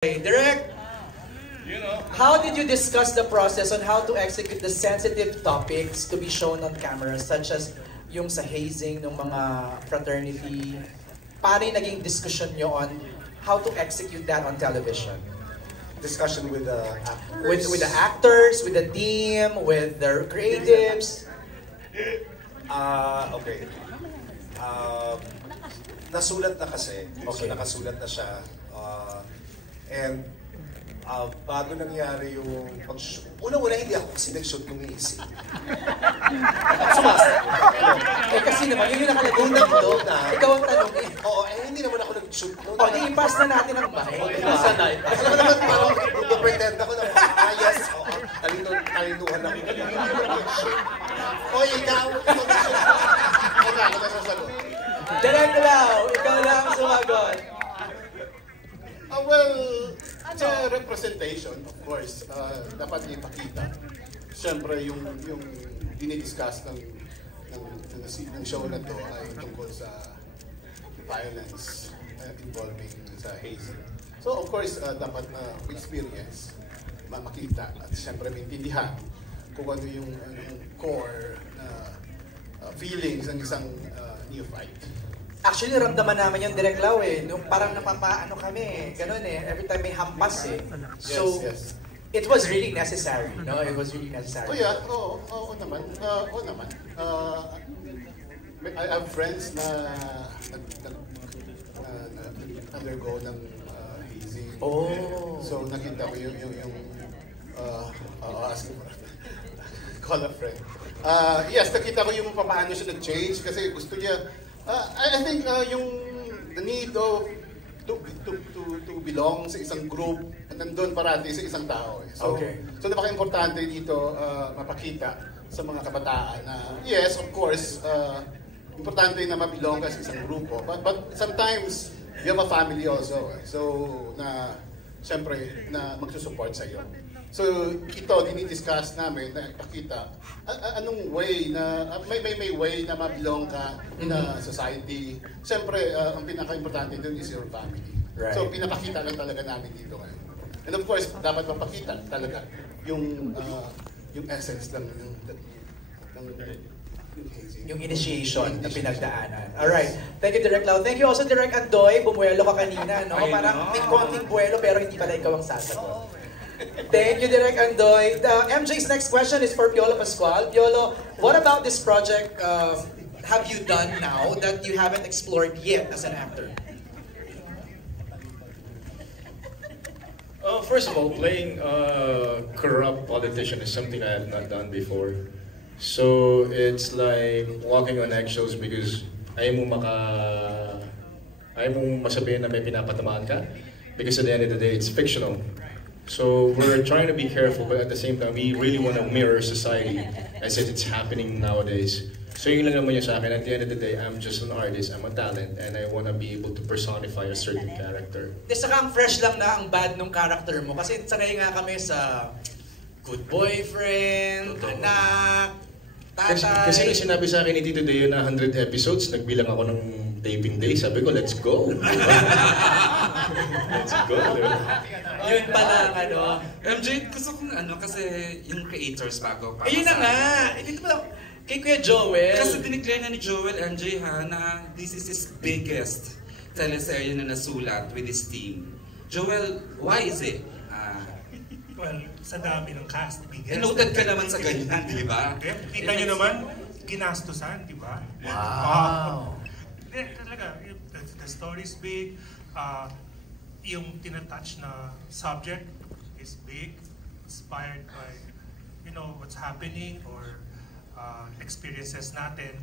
Direct, how did you discuss the process on how to execute the sensitive topics to be shown on camera, such as yung sa hazing ng mga fraternity? Paano yung naging discussion nyo on how to execute that on television? Discussion with the actors? With the actors, with the team, with the creatives? Okay. Nasulat na kasi. Okay. So nakasulat na siya. And bago nangyari yung pag-shoot, una-una hindi ako kasi nag-shoot nung easy. Eh kasi naman, yun yung nakalagay na ito. Ikaw ang tanong eh. Oo, hindi naman ako nag-shoot noon. O, di-ipass na natin ang mic. Sanay. Kasi naman parang pretend ako na, yes, kalinuhan ako. Oy, ikaw! Ikaw ako nasasagot. Direct Lau, ikaw na ang sumagot. Well, it's a representation, of course. Dapat ipakita. Siyempre, yung dinidiscuss ng show na to ay tungkol sa violence involving sa hazing. So, of course, dapat experience, makita at siyempre maintindihan kung ano yung core feelings ng isang neophyte. Actually, ramdaman namin yung Direct Lau eh. Nung parang napapaano kami, ganun eh. Every time may hampas eh. So, Yes. it was really necessary, no? It was really necessary. Oh yeah, oo naman. Oo naman. I have friends na undergo ng hazing. Oh. So nakita ko yung ask mo. Call a friend. Yes, nakita ko yung paano siya nag-change kasi gusto niya. I think yung the need of to belong sa isang group nandun parati sa isang tao. So, Okay. So napaka-importante dito mapakita sa mga kabataan na yes, of course, importante na mabelong ka sa isang grupo. But sometimes you have a family also. So na siyempre na magsusupport sa iyo. So ito dinidiscuss namin na ipakita anong way na may way na mabilong ka in a society. Siyempre ang pinaka-importante dun is your family. Right. So pinapakita lang talaga namin dito ngayon. And of course, dapat mapakita talaga yung essence ng Yung initiation na pinagdaanan. Alright. Thank you, Direct Lau. Thank you also, Direct Andoy. Bumuelo ka kanina, no? Parang may konting buwelo pero hindi pala ikaw ang sasagot. Thank you, Direct Andoy. MJ's next question is for Piolo Pascual. Piolo, what about this project have you done now that you haven't explored yet as an actor? First of all, playing a corrupt politician is something I have not done before. So it's like walking on eggshells because ayaw mong masabihin na may pinapatamaan ka because at the end of the day, it's fictional. So we're trying to be careful, but at the same time, we really want to mirror society as it's happening nowadays. So yun lang naman yun sa akin. At the end of the day, I'm just an artist, I'm a talent, and I want to be able to personify a certain character. Saka ang fresh lang na ang bad nung character mo kasi sanay nga kami sa good boyfriend, anak, tatay. Kasi nung sinabi sa akin ni Tito Deo na 100 episodes, nagbilang ako ng taping day. Sabi ko, let's go. Let's go. Yun pala, ano. MJ, gusto kong kasi yung creators bago pa. Ayun na nga! Dito pala, kay Kuya Joel. Kasi dineclare na ni Joel MJ na this is his biggest teleserye na nasulat with his team. Joel, why is it? Well, sa dami ng cast, biggest. Noted ka naman sa ganyan, di ba? Kita nyo naman, ginastusan, di ba? Wow! Talaga, the story is big. Yung tinatouch na subject is big, inspired by, what's happening or experiences natin.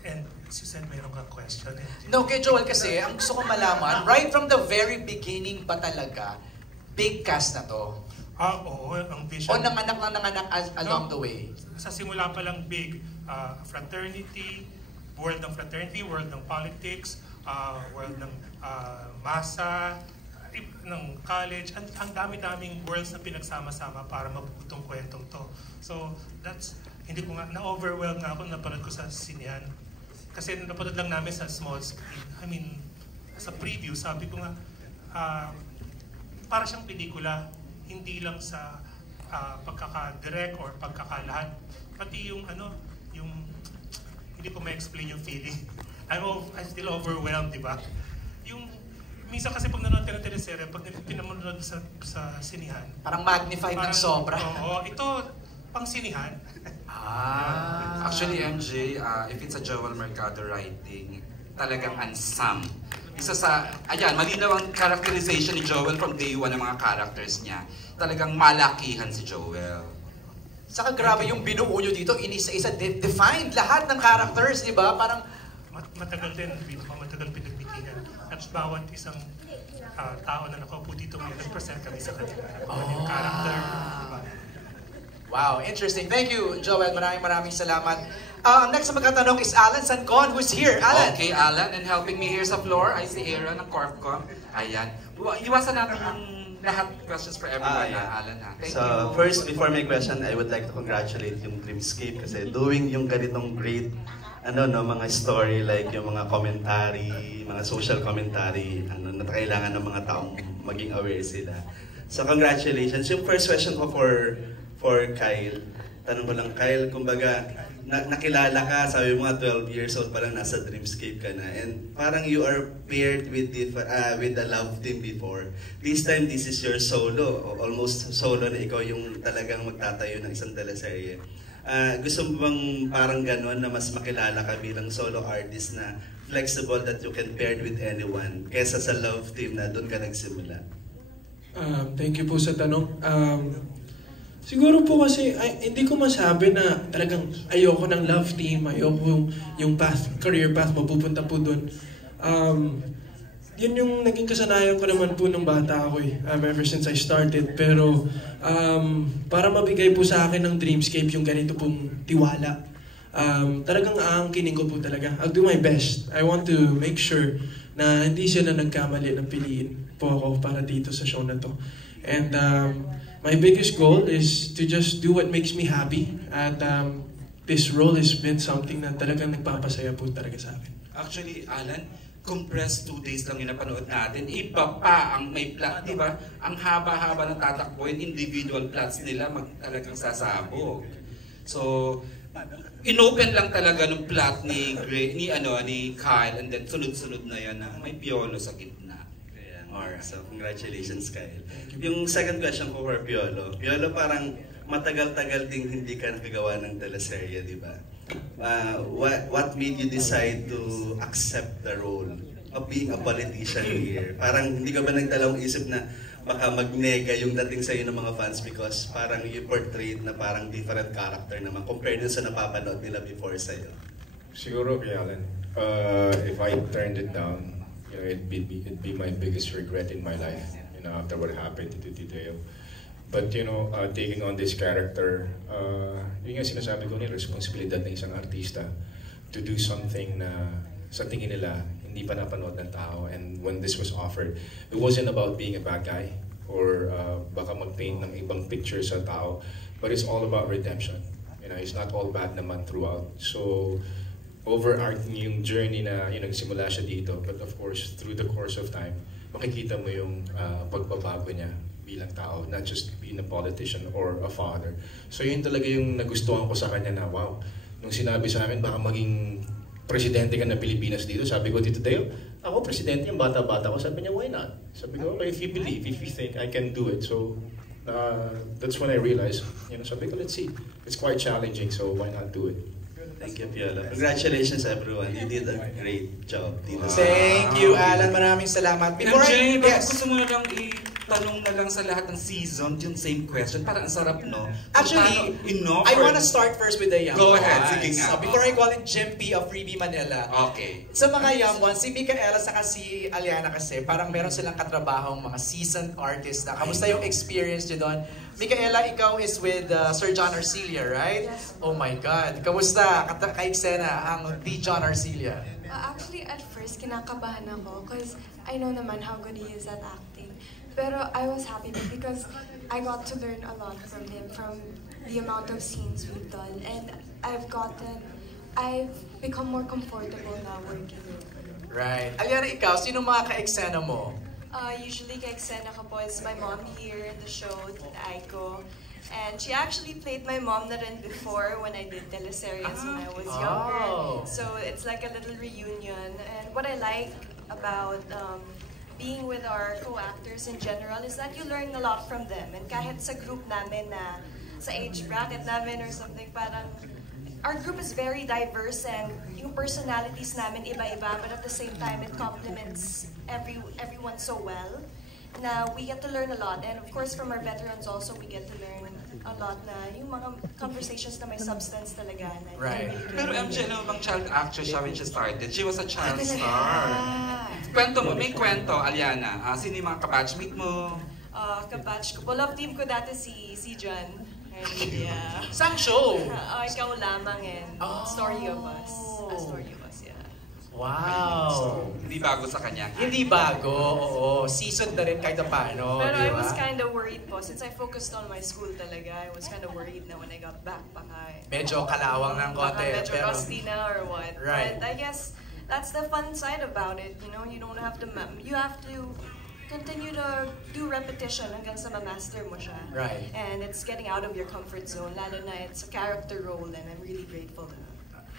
And as you said, mayroon kang question. No, kay Joel kasi, ang gusto kong malaman, right from the very beginning ba talaga, big cast na to? Oo, ang vision. O nanganak along the way? Sa simula pa lang big, fraternity, world ng fraternity, world ng politics, world ng masa, ng college, ang dami-daming worlds na pinagsama-sama para mabuo tong kwentong to. So, hindi ko nga, na-overwhelmed nga ako, napanood ko sa sinihan. Kasi napanood lang namin sa small screen. I mean, sa preview, sabi ko nga, para siyang pelikula, hindi lang sa pagkaka-direct or pagkakalahat, pati yung yung hindi ko ma-explain yung feeling. I'm still overwhelmed, di ba? Yung minsan kasi pag nanonood ka ng teleserye, pag pinanonood sa sinihan, Parang magnified ng sobra. Oo, ito pang sinihan. Actually, MJ, if it's a Joel Mercado writing, talagang unsung. Isa sa, ayan, malinaw ang characterization ni Joel from day one ng mga characters niya. Talagang malakihan si Joel. Saka grabe yung binuo nyo dito, inisa-isa, defined lahat ng characters, di ba? Parang, Matagal din, matagal pinagbitingan. At bawat isang tao na nakaupo dito, may nag-present kami sa kanila. Yung character. Diba? wow, interesting. Thank you, Joel. Maraming salamat. Next na magkatanong is Alan Sancon, who's here. Alan! Okay, Alan, and helping me here sa floor ay si Aaron ng Corpcom. Ayan. Iwasan natin yung lahat questions for everyone, Alan. Thank you. So, first, before my question, I would like to congratulate yung Dreamscape kasi doing yung ganitong great mga story like yung mga commentary, mga social commentary, na kailangan ng mga taong maging aware sila. So, congratulations. Yung first question ko for Kyle. Tanong ko lang, Kyle, kumbaga, nakilala ka, sabi mo nga 12 years old pa lang nasa Dreamscape ka na. And parang you are paired with the love team before. This time, this is your solo, almost solo na ikaw yung talagang magtatayo ng isang teleserye. Gusto mo bang parang ganon na mas makilala ka bilang solo artist na flexible that you can pair with anyone kesa sa love team na doon ka nagsimula? Thank you po sa tanong. Siguro po kasi hindi ko masabi na talagang ayoko ng love team, ayoko yung career path mapupunta po doon. Yun yung naging kasanayan ko naman po nung bata ako ever since I started. Pero para mabigay po sa akin ng Dreamscape yung ganito pong tiwala, talagang aangkinin ko po talaga. I'll do my best. I want to make sure na hindi sila nagkamali ng piliin po ako para dito sa show na to. And my biggest goal is to just do what makes me happy. At this role has been something na talagang nagpapasaya po talaga sa akin. Actually, Alan, compressed 2 days lang yung napanood natin. Iba pa ang may plot, di ba? Ang haba-haba ng tatakbo, yung individual plots nila talagang sasabog. So, inopen lang talaga ng plot ni Kyle, and then sunod-sunod na yan na may Piolo sa gitna. Alright, so congratulations, Kyle. Yung second question ko for Piolo. Piolo, parang matagal-tagal ding hindi ka nakagawa ng teleserye, di ba? What made you decide to accept the role of being a politician here? Parang hindi ka ba nagdalawang isip na baka magnega yung dating sa'yo ng mga fans because parang you portrayed na parang different character naman compared dun sa napapanood nila before sa'yo? Siguro, Alan, if I turned it down, it'd be my biggest regret in my life, after what happened to Titeo. But taking on this character, yun nga sinasabi ko nila, responsibilidad ng isang artista to do something na sa tingin nila hindi pa napanood ng tao. And when this was offered, it wasn't about being a bad guy or baka mag-paint ng ibang picture sa tao, but it's all about redemption. It's not all bad naman throughout. So overarching yung journey na nagsimula siya dito, but of course through the course of time makikita mo yung pagbabago niya bilang tao, not just being a politician or a father. So yun talaga yung nagustuhan ko sa kanya na wow, nung sinabi sa amin baka maging presidente ka ng Pilipinas dito, sabi ko, Tito Teo, ako presidente yung bata-bata ko, sabi niya, why not? Sabi ko, okay, if you believe, if you think I can do it. So that's when I realized, sabi ko, let's see, it's quite challenging, so why not do it? Thank you, Piolo. Congratulations, everyone. You did a great job. Thank you, Alan. Maraming salamat. Before MJ, yes. gusto mo na lang itanong na lang sa lahat ng season yung same question. Parang ang sarap, no? Actually, I want to start first with the young Go ones. ahead, sige nga. So before I call in Jim P of Freebie Manila. Okay. Sa mga young ones, si Micaela saka si Aliana kasi, parang meron silang katrabahong mga seasoned artists na. Kamusta yung experience nyo doon? Micaela, ikaw is with Sir John Arcilla, right? Yes. Oh my God. Kamusta? Ka-eksena ang The John Arcilla. Actually, at first, kinakabahan ako because I know naman how good he is at acting. Pero I was happy because I got to learn a lot from him, from the amount of scenes we've done. And I've become more comfortable now working with him. Right. Aliana, ikaw, sino mga ka-eksena mo? Usually kaeksena ko po is my mom here in the show, Aiko. And she actually played my mom na rin before when I did teleseries when I was younger. So it's like a little reunion. And what I like about being with our co-actors in general is that you learn a lot from them. And kahit sa group namin na sa age bracket namin or something, parang our group is very diverse and yung personalities namin iba-iba, but at the same time it complements everyone so well. Na we get to learn a lot, and of course from our veterans also we get to learn a lot na yung mga conversations na may substance talaga. Na Right. Pero MJ, ano bang child actress siya when she started? She was a child star. Kwento mo, may kwento, Aliana. Sino yung mga kabatchmate mo? Kabatch ko po. Love team ko dati si John. And yeah. Sang show? Ikaw lamang and Story of Us. A Story of Us, yeah. Wow! Hindi bago sa kanya. Hindi bago, oo. Season na rin kahit na paano, Pero di I ba? was kind of worried po. Since I focused on my school talaga, I was kind of worried na when I got back, baka Medyo kalawang ng konti. medyo rusty na or what. Right. But I guess that's the fun side about it. You know, you don't have to, you have to continue to do repetition hanggang sa ma-master mo siya. Right. And it's getting out of your comfort zone, lalo na it's a character role, and I'm really grateful to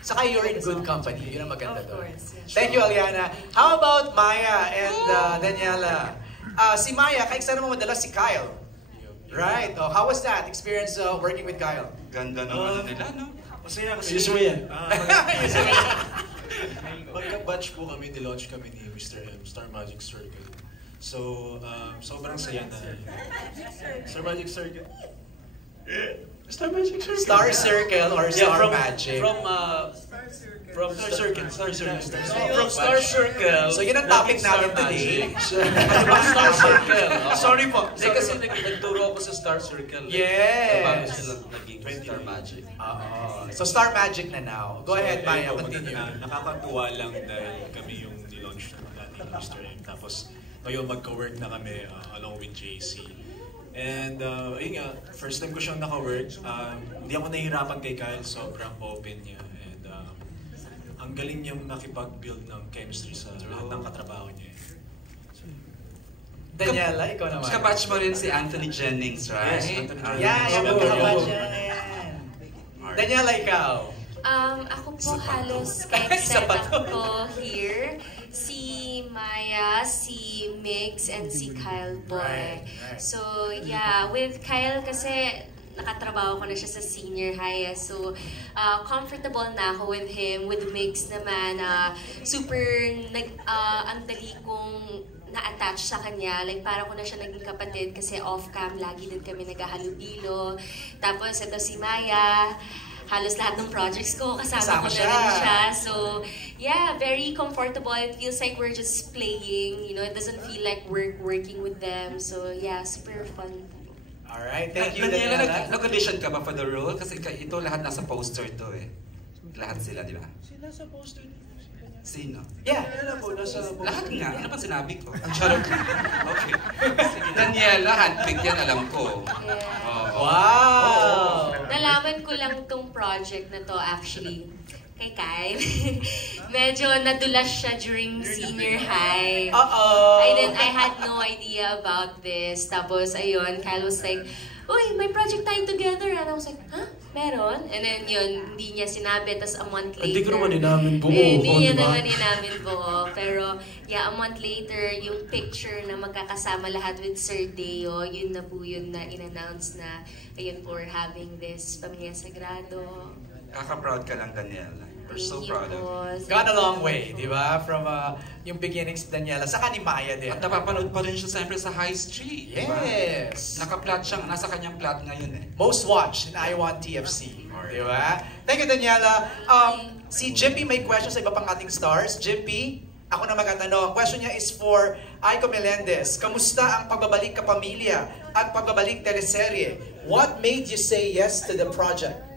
Saka you're in good company. Yun ang maganda Of doon. course, yeah. Thank you, Aliana. How about Maya and Daniela? Si Maya, kaiksana mo madalas si Kyle. Right. Oh, how was that experience working with Kyle? Ganda naman nila, no? Masaya kasi... Ayos mo yan. Pagka-batch po kami, nilaunch kami ni Mr. M, Star Magic Circle. So, sobrang saya na... Star Magic Circle? Star Magic Circle. Star Circle or Star Magic? From Star Circle. From Star Circle. So yun ang topic natin today. Star Circle. Sorry po. Kasi nagturo ako sa Star Circle. Yes. Bago sila naging Star Magic. So Star Magic na now. Go ahead, Maya. Continue. Nakakatuwa lang dahil kami yung nilaunch natin ni Mr. M. Tapos ngayon magka-work na kami along with JC. And ayun nga, first time ko siyang naka-work. Hindi ako nahihirapan kay Kyle, sobrang open niya. And ang galing niyang nakipag-build ng chemistry sa lahat ng katrabaho niya. Daniela, ikaw naman. Kabatch mo rin si Anthony Jennings, right? Yes, Anthony Jennings. Yeah, yung kabatch niya na yan. Daniela, ikaw. Ako po halos Isa pa to. ko here. Si Maya, si Migs, and si Kyle po. Right. So yeah, with Kyle kasi nakatrabaho ko na siya sa senior high. So comfortable na ako with him. With Migs naman, super ang dali kong na-attach sa kanya. Like, para ko na siya naging kapatid kasi off-cam, lagi din kami naghahalubilo. Tapos, ito si Maya. Halos lahat ng projects ko, kasama ko na rin siya. So, yeah, very comfortable. It feels like we're just playing. You know, it doesn't feel like we're working with them. So, yeah, super fun. Alright, thank you, Daniela, Daniela. nag-audition ka ba for the role? Kasi ito lahat nasa poster to eh. Lahat sila, di ba? Sila sa poster. Sino? Yeah. Lahat nga. Ano pa sinabi ko? Charot. Okay. Sige, Daniela, handpicked yan, alam ko. Yeah. Wow! Nalaman ko lang tong project na to actually kay Kyle. Medyo nadulas siya during senior high. Uh-oh! I had no idea about this. Tapos ayun, Kyle was like, uy, may project tayo together. And I was like, huh? Meron? And then yun, hindi niya sinabi. Tapos a month later. Hindi ko naman inamin buo. Hindi niya naman inamin buo. Pero yeah, a month later, yung picture na magkakasama lahat with Sir Deo, yun na po yun na in-announce na, ayun po, we're having this Pamilya Sagrado. Kaka-proud ka lang, Daniela. We're so proud of you. Gone a long way, di ba? From yung beginnings, Daniela. Saka ni Maya din. At napapanood pa rin siya siyempre sa High Street. Diba? Yes! Naka-plot siya, nasa kanyang plot ngayon eh. Most watched in I Want TFC. Di ba? Thank you, Daniela. Si Jimpy may question sa iba pang ating stars. Jimpy, ako na magtatanong. Question niya is for Aiko Melendez. Kamusta ang pagbabalik kapamilya at pagbabalik teleserye? What made you say yes to the project?